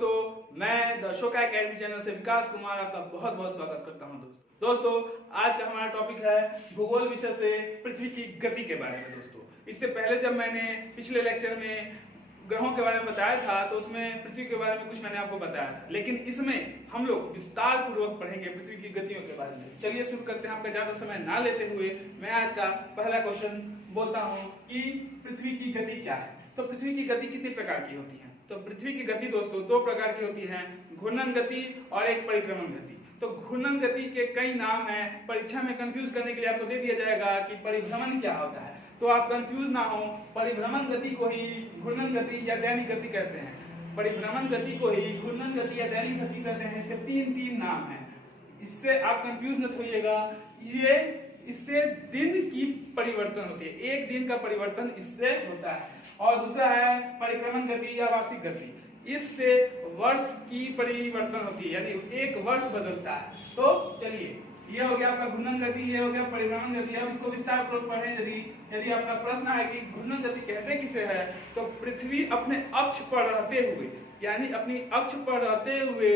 दोस्तों, मैं the Ashoka academy channel से विकास कुमार आपका बहुत बहुत स्वागत करता हूं। दोस्तों, आज का हमारा टॉपिक है भूगोल विषय से पृथ्वी की गति के बारे में। दोस्तों, इससे पहले जब मैंने पिछले लेक्चर में ग्रहों के बारे में बताया था तो उसमें पृथ्वी के बारे में कुछ मैंने आपको बताया था, लेकिन इसमें हम लोग विस्तार पूर्वक पढ़ेंगे पृथ्वी की गतियों के बारे में। चलिए शुरू करते हैं। आपका ज्यादा समय ना लेते हुए मैं आज का पहला क्वेश्चन बोलता हूं कि पृथ्वी की गति क्या है। तो पृथ्वी की गति कितने प्रकार की होती है? तो पृथ्वी की गति दोस्तों दो प्रकार की होती है, घूर्णन गति और एक परिक्रमण गति। तो घूर्णन गति के कई नाम हैं, परीक्षा में कंफ्यूज करने के लिए आपको दे दिया जाएगा कि परिभ्रमण क्या होता है, तो आप कंफ्यूज ना हो। परिभ्रमण गति को ही घूर्णन गति या दैनिक गति कहते हैं। परिभ्रमण गति को ही घूर्णन गति या दैनिक गति कहते हैं। इसके तीन नाम हैं, इससे आप कंफ्यूज मत होइएगा। इससे दिन की परिवर्तन होती है, एक दिन का परिवर्तन इससे होता है। और दूसरा है परिक्रमण गति या वार्षिक गति, इससे वर्ष की परिवर्तन होती है, यानी एक वर्ष बदलता है। तो चलिए, ये हो गया आपका घूर्णन गति, ये हो गया परिभ्रमण गति। अब इसको विस्तार पूर्वक पढ़ें। यदि आपका प्रश्न है कि घूर्णन गति कहते किसे है, तो पृथ्वी अपने अक्ष पर रहते हुए, यानी अपनी अक्ष पर रहते हुए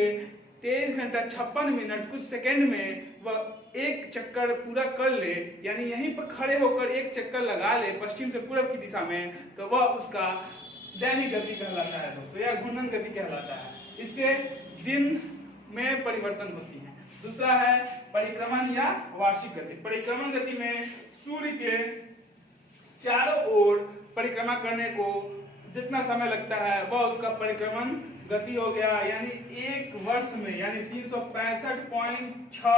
23 घंटा 56 मिनट कुछ सेकंड में वह एक चक्कर पूरा कर ले, यानी यहीं पर खड़े होकर एक चक्कर लगा ले पश्चिम से पूर्व की दिशा में, तो वह उसका दैनिक गति कहलाता है दोस्तों, या घूर्णन गति कहलाता है। इससे दिन में परिवर्तन होती है। दूसरा है परिक्रमण या वार्षिक गति। परिक्रमण गति में सूर्य के चारों ओर परिक्रमा करने को जितना समय लगता है वह उसका परिक्रमण गति हो गया, यानी एक वर्ष में, यानी 365.6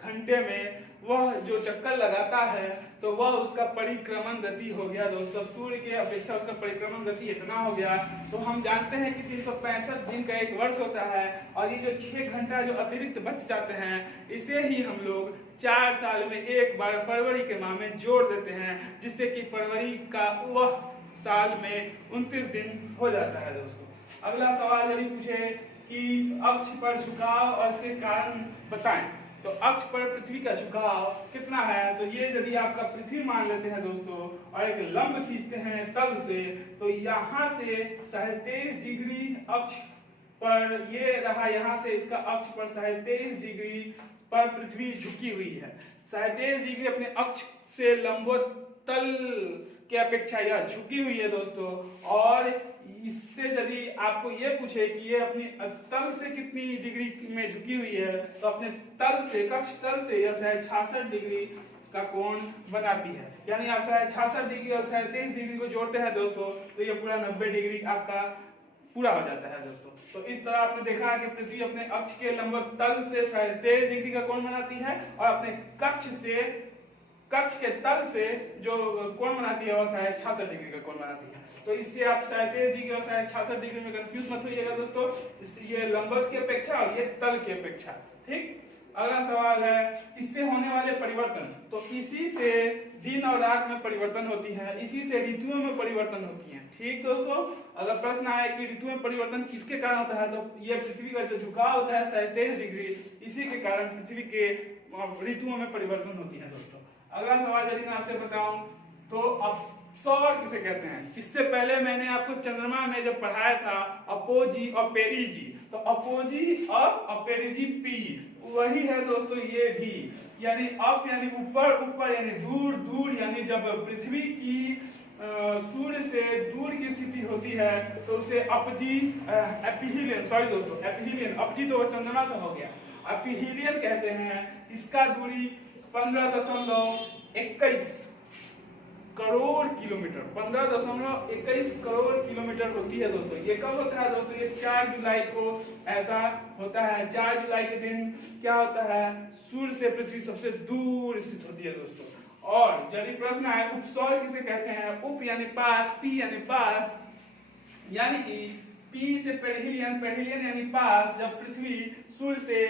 घंटे में वह जो चक्कर लगाता है तो वह उसका परिक्रमण गति हो गया दोस्तों। सूर्य के अपेक्षा उसका परिक्रमण गति इतना हो गया। तो हम जानते हैं कि 365 दिन का एक वर्ष होता है, और ये जो 6 घंटा जो अतिरिक्त बच जाते हैं, इसे ही हम लोग 4 साल में एक बार फरवरी के माह में जोड़ देते हैं, जिससे कि फरवरी का वह साल में 29 दिन हो जाता है दोस्तों। अगला सवाल यदि पूछे कि अक्ष पर झुकाव और इसके कारण बताएं, तो अक्ष पर पृथ्वी का झुकाव कितना है, तो ये यदि आपका पृथ्वी मान लेते हैं दोस्तों और एक लंब खींचते हैं तल से, तो यहाँ से 23.5 डिग्री अक्ष पर ये रहा, यहाँ से इसका अक्ष पर 23.5 डिग्री पर पृथ्वी झुकी हुई है। 23.5 डिग्री अपने अक्ष से लंबवत तल के अपेक्षा यह झुकी हुई है दोस्तों। और इससे यदि आपको ये पूछे कि ये अपनी तल से कितनी डिग्री में झुकी हुई है, तो अपने तल से, कक्ष तल से यह 66 डिग्री का कोण बनाती है। यानी आप 66 डिग्री और 23.5 डिग्री को जोड़ते हैं दोस्तों, तो ये पूरा 90 डिग्री आपका पूरा हो जाता है दोस्तों। तो इस तरह आपने देखा कि पृथ्वी अपने अक्ष के लंबवत तल से 23.5 डिग्री का कोण बनाती है, और अपने कक्ष के तल से जो कोण बनाती है वह 66 डिग्री का कोण बनाती है। तो इससे आप 23.5 डिग्री और 66 डिग्री में कंफ्यूज मत होइएगा दोस्तों, ये लंबवत की अपेक्षा और ये तल की अपेक्षा। ठीक, अगला सवाल है इससे होने वाले परिवर्तन। तो इसी से दिन और रात में परिवर्तन होती है, इसी से ऋतुओं में परिवर्तन होती है। ठीक दोस्तों, अगर प्रश्न आए कि ऋतु में परिवर्तन किसके कारण होता है, तो ये पृथ्वी का जो झुकाव होता है 23.5 डिग्री, इसी के कारण पृथ्वी के ऋतुओं में परिवर्तन होती है दोस्तों। अगला सवाल यदि मैं आपसे बताऊं तो अपसौर किसे कहते हैं। इससे पहले मैंने आपको चंद्रमा में जब पढ़ाया था अपोजी और पेरिजी, तो अपोजी और पेरिजी पी वही है दोस्तों ये भी, यानी अप यानी ऊपर, ऊपर यानी दूर, दूर यानी जब पृथ्वी की सूर्य से दूर की स्थिति होती है तो उसे अपजी एपिहीलियन, सॉरी दोस्तों एपिहीलियन, अपजी तो चंद्रमा का हो गया, एपिहीलियन कहते हैं। इसका दूरी 15.21 करोड़ किलोमीटर, 15.21 करोड़ किलोमीटर होती है दोस्तों। ये कब होता है दोस्तों? ये 4 जुलाई को ऐसा होता है। 4 जुलाई के दिन क्या होता है, सूर्य से पृथ्वी सबसे दूर स्थित होती है दोस्तों। और यदि प्रश्न है उपसौर किसे कहते हैं, उप यानी पास, पी यानी पास, यानी कि पी से पेरिहिलियन, पेरिहिलियन यानी पास, जब पृथ्वी सूर्य से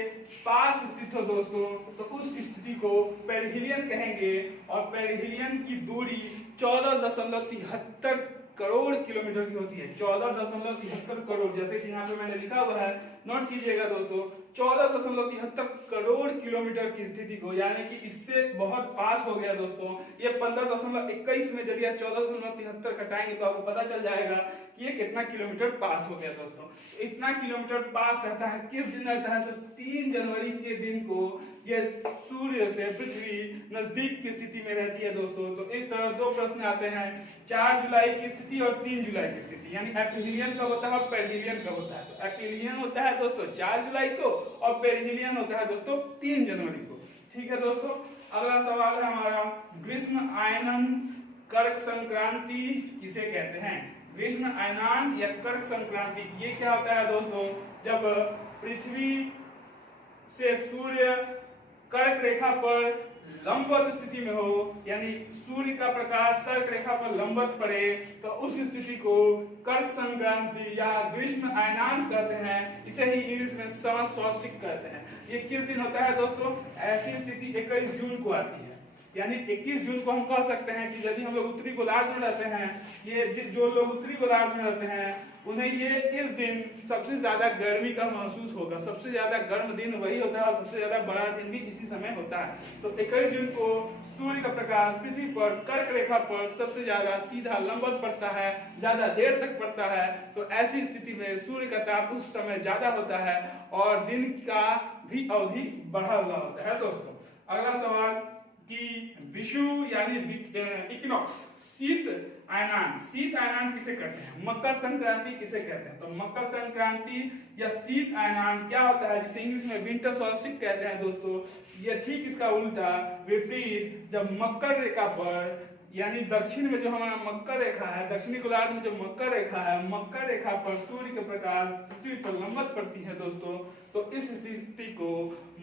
पास स्थित हो दोस्तों तो उस स्थिति को पेरिहिलियन कहेंगे। और पेरिहिलियन की दूरी 14.73 करोड़ किलोमीटर की होती है। 14.73 करोड़, जैसे कि यहाँ पे मैंने लिखा हुआ है, नोट कीजिएगा दोस्तों, 14.73 करोड़ किलोमीटर की स्थिति को, यानी कि इससे बहुत पास हो गया दोस्तों। ये 15.21 में यदि 14.73 घटाएंगे तो आपको पता चल जाएगा कि ये कितना किलोमीटर पास हो गया दोस्तों। इतना किलोमीटर पास रहता है, किस दिन रहता है? तो 3 जनवरी के दिन को ये सूर्य से पृथ्वी नजदीक की स्थिति में रहती है दोस्तों। तो इस तरह दो प्रश्न आते हैं, 4 जुलाई की स्थिति और 3 जुलाई की स्थिति, यानी एप्रिलियन कब होता है और पेरिहिलियन कब होता है। तो एप्रिलियन होता है दोस्तों 4 जुलाई को और पेरिहिलियन होता है दोस्तों 3 जनवरी को। ठीक है दोस्तों, अगला सवाल है हमारा, ग्रीष्म आयनन कर्क संक्रांति किसे कहते हैं? ग्रीष्म आयनान या कर्क संक्रांति, ये क्या होता है दोस्तों? जब पृथ्वी से सूर्य कर्क रेखा पर लंबवत स्थिति में हो, यानी सूर्य का प्रकाश कर्क रेखा पर लंबवत पड़े, तो उस स्थिति को कर्क संक्रांति या ग्रीष्म आयनान कहते हैं। इसे ही इंग्लिश में समर सॉल्स्टिस कहते हैं। ये किस दिन होता है दोस्तों? ऐसी स्थिति 21 जून को आती है, यानी 21 जून को हम कह सकते हैं कि यदि हम लोग उत्तरी गोलार्ध में रहते हैं, ये जो लोग उत्तरी गोलार्ध में रहते हैं उन्हें ये इस दिन सबसे ज्यादा गर्मी का महसूस होगा। सबसे ज्यादा गर्म दिन वही होता है और सबसे ज्यादा बड़ा दिन भी इसी समय होता है। तो 21 जून को सूर्य का प्रकाश पृथ्वी पर कर्क रेखा पर सबसे ज्यादा सीधा लंबवत पड़ता है, ज्यादा देर तक पड़ता है। तो ऐसी स्थिति में सूर्य का ताप उस समय ज्यादा होता है और दिन का भी अवधि बढ़ा हुआ होता है दोस्तों। अगला सवाल कि विषु यानी इक्विनॉक्स, शीत आयनान किसे कहते हैं? मकर संक्रांति किसे कहते हैं? तो मकर संक्रांति या शीत आयनान क्या होता है, जिसे इंग्लिश में विंटर सॉल्स्टिस कहते हैं दोस्तों। ये ठीक इसका उल्टा विपरीत, जब मकर रेखा पर, यानी दक्षिण में जो हमारा मकर रेखा है, दक्षिणी गोलार्ध में जो मकर रेखा है, मकर रेखा पर सूर्य के प्रकाश पृथ्वी पर लंबवत पड़ती है दोस्तों, तो इस स्थिति को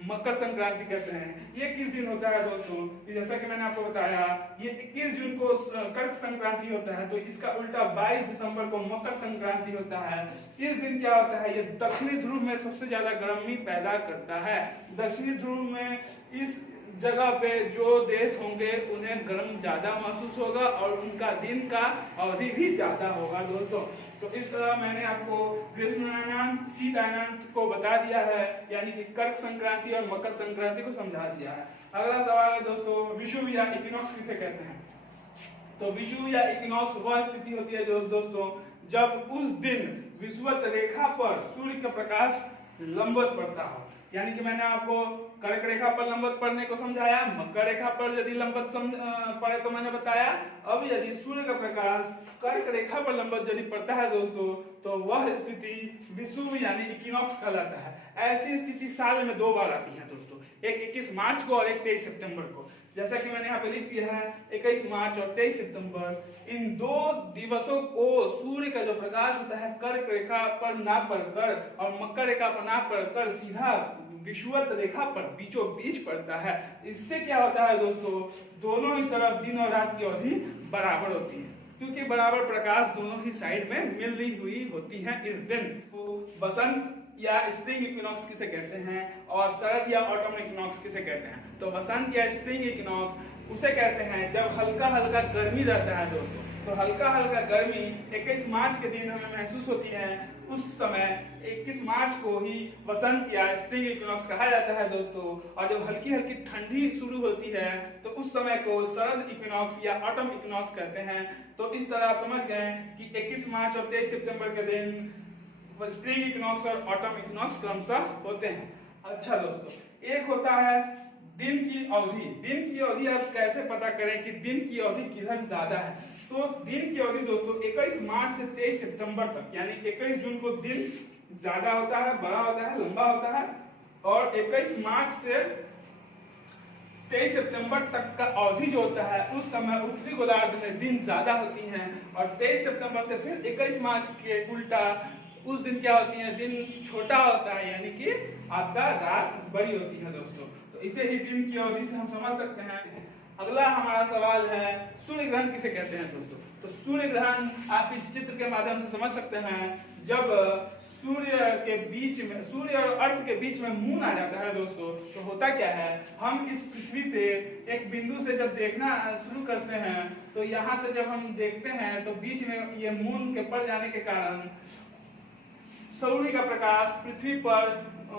मकर संक्रांति कहते हैं। ये किस दिन होता है दोस्तों? जैसा कि मैंने आपको बताया, ये 21 जून को कर्क संक्रांति होता है, तो इसका उल्टा 22 दिसंबर को मकर संक्रांति होता है। इस दिन क्या होता है? ये दक्षिणी ध्रुव में सबसे ज्यादा गर्मी पैदा करता है। दक्षिणी ध्रुव में इस जगह पे जो देश होंगे उन्हें गर्म ज्यादा महसूस होगा और उनका दिन का अवधि भी ज्यादा होगा दोस्तों। तो इस तरह मैंने आपको ग्रीष्म आयनान, शीत आयनान को बता दिया है, यानी कि कर्क संक्रांति और मकर संक्रांति को समझा दिया है। अगला सवाल है दोस्तों, विषुव या इक्विनॉक्स किसे कहते हैं? तो विषुव या इक्विनॉक्स वह स्थिति होती है जो दोस्तों जब उस दिन विषुवत रेखा पर सूर्य का प्रकाश लंबवत पड़ता हो, यानी कि मैंने आपको कर्क रेखा पर लंबवत पड़ने को समझाया, मकर रेखा पर यदि लंबवत पड़े तो मैंने बताया। अब यदि सूर्य का प्रकाश कर्क रेखा पर लंबवत यदि पड़ता है दोस्तों, तो वह स्थिति विषुव यानी इक्विनॉक्स कहलाता है। ऐसी स्थिति साल में 2 बार आती है दोस्तों, एक 21 मार्च को और एक 23 सितंबर को। जैसा कि मैंने यहाँ पे लिख दिया है, 21 मार्च और 23 सितंबर, इन 2 दिवसों को सूर्य का जो प्रकाश होता है कर्क रेखा पर ना पड़कर और मकर रेखा पर ना पड़कर सीधा विषुवत रेखा पर बीचों बीच पड़ता है। इससे क्या होता है दोस्तों? दोनों ही तरफ दिन और रात की अवधि बराबर होती है, क्योंकि बराबर प्रकाश दोनों ही साइड में मिली हुई होती है इस दिन। तो बसंत या स्प्रिंग इक्विनॉक्स किसे कहते हैं और शरद या ऑटम इक्विनॉक्स किसे कहते हैं? तो बसंत या स्प्रिंग इक्विनॉक्स उसे कहते हैं जब हल्का हल्का गर्मी रहता है दोस्तों। तो हल्का हल्का गर्मी 21 मार्च के दिन हमें महसूस होती है, उस समय 21 मार्च को ही बसंत या स्प्रिंग इक्विनॉक्स कहा जाता है दोस्तों। और जब हल्की हल्की ठंडी शुरू होती है तो उस समय को शरद इक्विनॉक्स या ऑटम इक्विनॉक्स कहते हैं। तो इस तरह आप समझ गए कि 21 मार्च और 23 सितंबर के दिन स्प्रिंग इक्विनॉक्स और ऑटम इक्विनॉक्स क्रमशः होते हैं। अच्छा दोस्तों, एक होता है दिन की अवधि। दिन की अवधि आप कैसे पता करें कि दिन की अवधि किधर ज्यादा है? तो दिन की अवधि दोस्तों 21 मार्च से 23 सितंबर तक, यानी 21 जून को दिन ज्यादा होता है, बड़ा होता है, लंबा होता है, और 21 मार्च से 23 सितंबर तक का अवधि जो होता है उस समय उत्तरी गोलार्ध में दिन ज्यादा होती हैं, और 23 सितंबर से फिर 21 मार्च के उल्टा उस दिन क्या होती है? दिन छोटा होता है, यानी कि आपका रात बड़ी होती है दोस्तों। तो इसे ही दिन की अवधि से हम समझ सकते हैं। अगला हमारा सवाल है, सूर्य ग्रहण किसे कहते हैं दोस्तों? तो सूर्य ग्रहण आप इस चित्र के माध्यम से समझ सकते हैं। जब सूर्य और अर्थ के बीच में मून आ जाता है दोस्तों। तो होता क्या है, हम इस पृथ्वी से एक बिंदु से जब देखना शुरू करते हैं तो यहाँ से जब हम देखते हैं तो बीच में ये मून के पड़ जाने के कारण सूर्य का प्रकाश पृथ्वी पर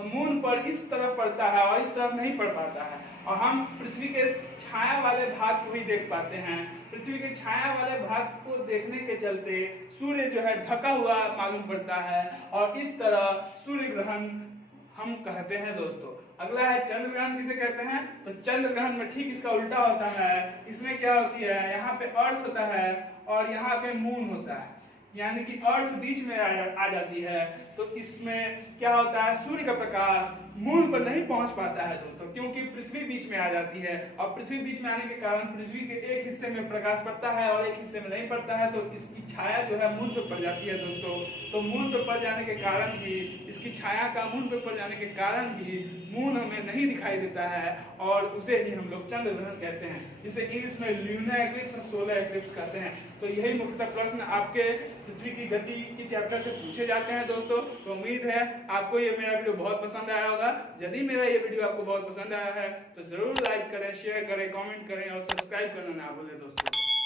मून पर इस तरफ पड़ता है और इस तरफ नहीं पड़ पाता है, और हम पृथ्वी के छाया वाले भाग को ही देख पाते हैं। पृथ्वी के छाया वाले भाग को देखने के चलते सूर्य जो है ढका हुआ मालूम पड़ता है, और इस तरह सूर्य ग्रहण हम कहते हैं दोस्तों। अगला है चंद्र ग्रहण किसे कहते हैं, तो चंद्र ग्रहण में ठीक इसका उल्टा होता है। इसमें क्या होती है, यहाँ पे अर्थ होता है और यहाँ पे मून होता है, यानी कि अर्थ बीच में आ जाती है। तो इसमें क्या होता है, सूर्य का प्रकाश मून पर नहीं पहुंच पाता है दोस्तों, क्योंकि पृथ्वी बीच में आ जाती है, और पृथ्वी बीच में आने के कारण पृथ्वी के एक हिस्से में प्रकाश पड़ता है और एक हिस्से में नहीं पड़ता है, तो इसकी छाया जो है मून पर पड़ जाती है दोस्तों। तो मून पर पड़ जाने के कारण ही, इसकी छाया का मून पर पड़ जाने के कारण ही मून हमें नहीं दिखाई देता है, और उसे ही हम लोग चंद्र ग्रहण कहते हैं, जिसे इंग्लिश में ल्यूनर एक्लिप्स और सोलर एक्लिप्स कहते हैं। तो यही मुख्यतः प्रश्न आपके पृथ्वी की गति की चैप्टर से पूछे जाते हैं दोस्तों। तो उम्मीद है आपको ये मेरा वीडियो बहुत पसंद आया होगा। यदि मेरा ये वीडियो आपको बहुत पसंद आया है तो जरूर लाइक करें, शेयर करें, कमेंट करें और सब्सक्राइब करना ना भूलें दोस्तों।